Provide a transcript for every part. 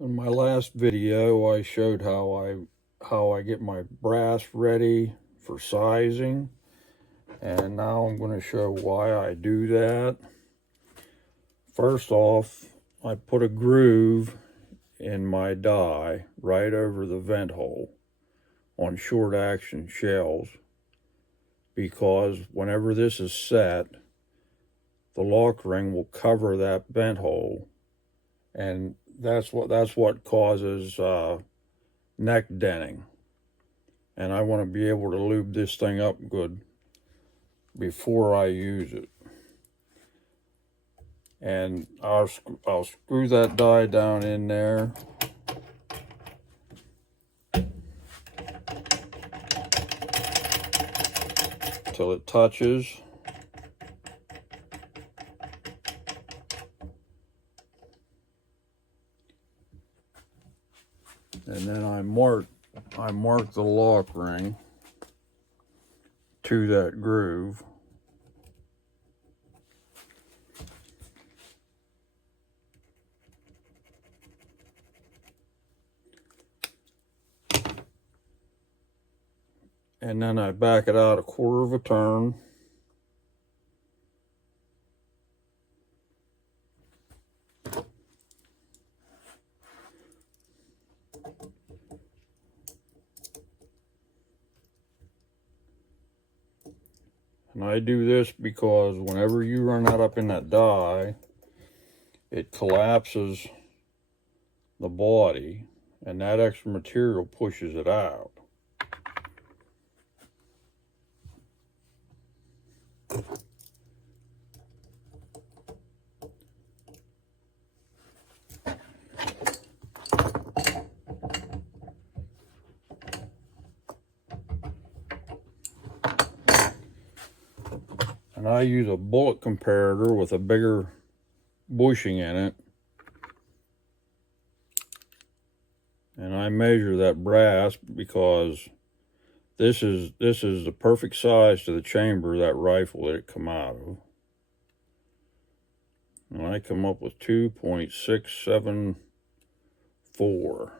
In my last video, I showed how I get my brass ready for sizing, and now I'm going to show why I do that. First off, I put a groove in my die right over the vent hole on short action shells, because whenever this is set, the lock ring will cover that vent hole, and that's what causes neck denting. And I want to be able to lube this thing up good before I use it. And I'll screw that die down in there. Till it touches. And then I mark the lock ring to that groove. And then I back it out a quarter of a turn. And I do this because whenever you run that up in that die, it collapses the body, and that extra material pushes it out. And I use a bullet comparator with a bigger bushing in it. And I measure that brass because this is the perfect size to the chamber of that rifle that it come out of. And I come up with 2.674.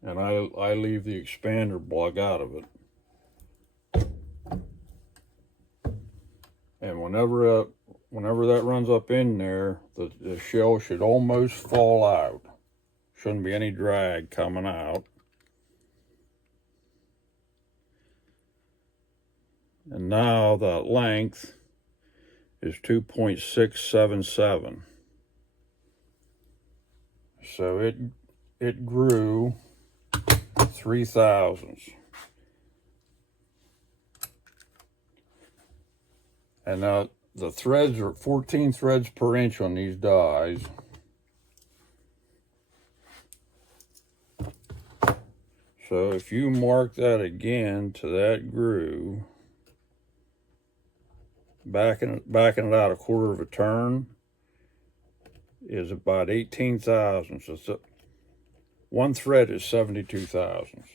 And I leave the expander plug out of it. And whenever that runs up in there, the shell should almost fall out. Shouldn't be any drag coming out. And now the length is 2.677. So it grew 3 thousandths. And now the threads are 14 threads per inch on these dies. So if you mark that again to that groove, backing it out a quarter of a turn is about 18 thousandths. So one thread is 72 thousandths.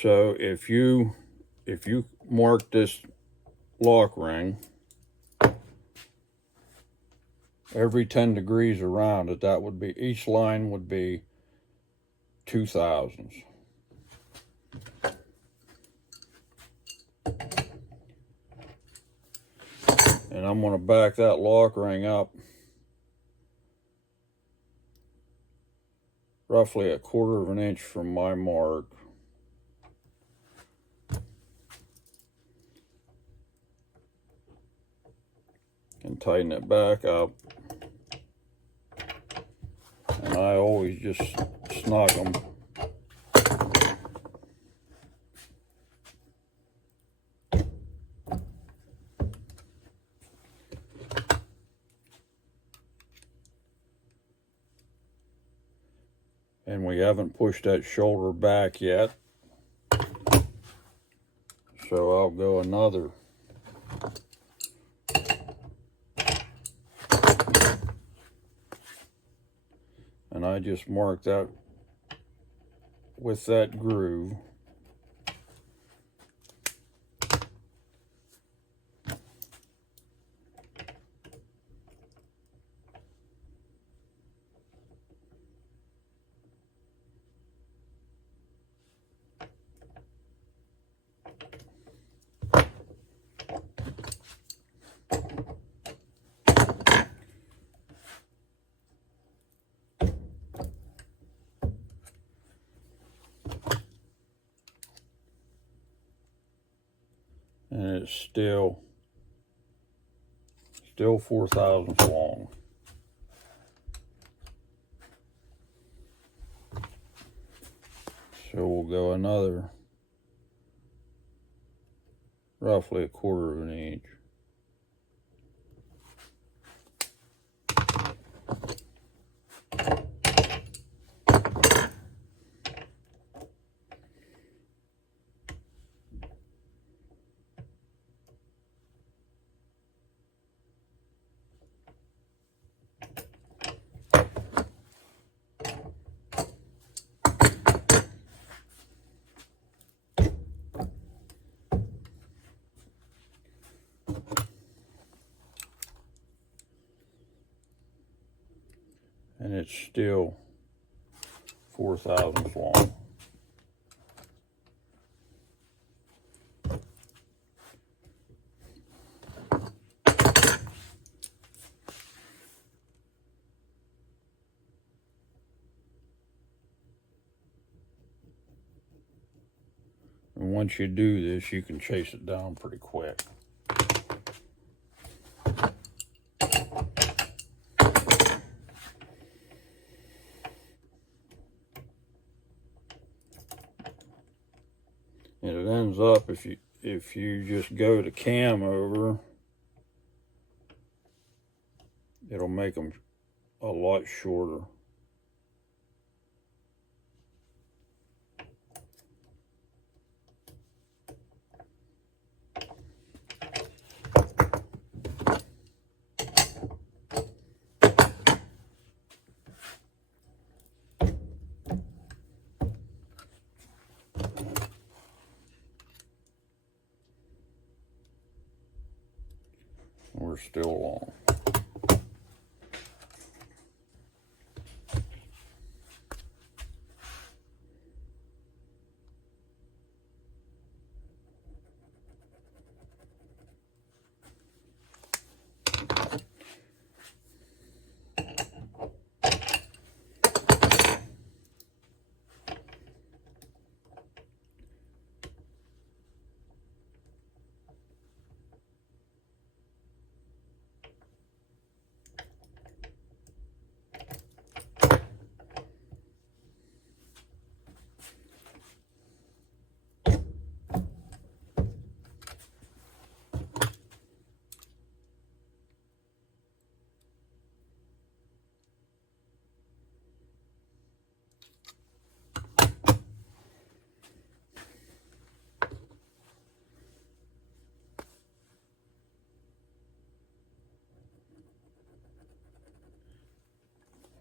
So if you mark this lock ring every 10 degrees around it, that would be, each line would be 2 thousandths. And I'm going to back that lock ring up roughly a quarter of an inch from my mark. And tighten it back up. And I always just snug them. And we haven't pushed that shoulder back yet. So I'll go another. And I just mark that with that groove. And it's still 4 thousandths long. So we'll go another roughly 1/4 of an inch. And it's still 4 thousandths long. And once you do this, you can chase it down pretty quick. And it ends up, if you just go to cam over, it'll make them a lot shorter. We're still long.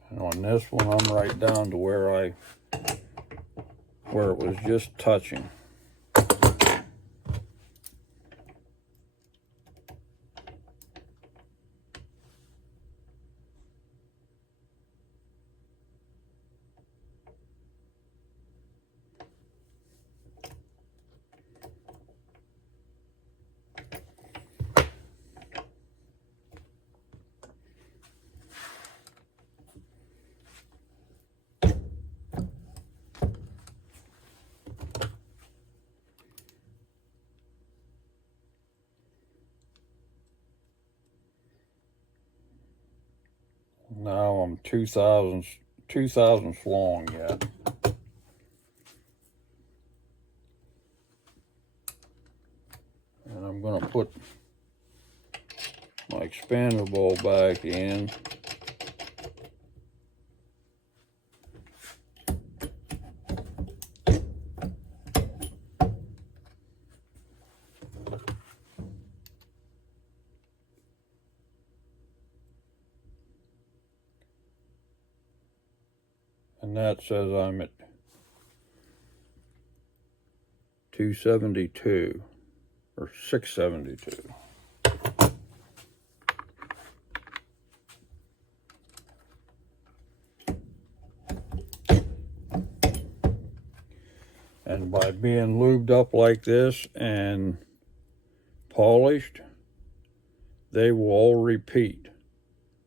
And on this one, I'm right down to where it was just touching. Now I'm 2 thousandths long yet. And I'm going to put my expander bowl back in. And that says I'm at 272 or 672. And by being lubed up like this and polished, they will all repeat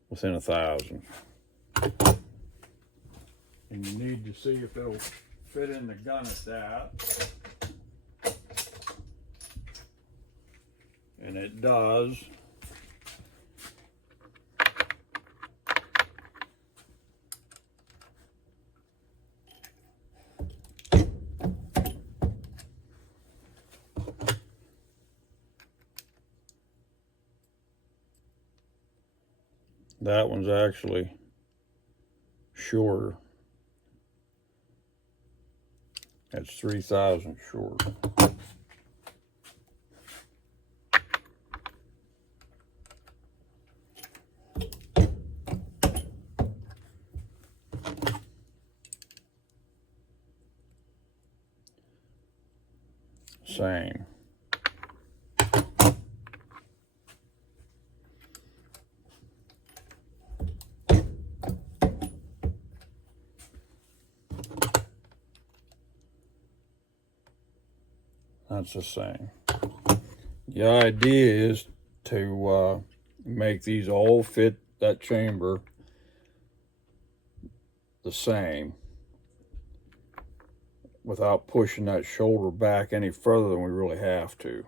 within 1,000. And you need to see if it'll fit in the gun at that. And it does. That one's actually shorter. It's 3,000 short. Same. That's the same. The idea is to make these all fit that chamber the same without pushing that shoulder back any further than we really have to.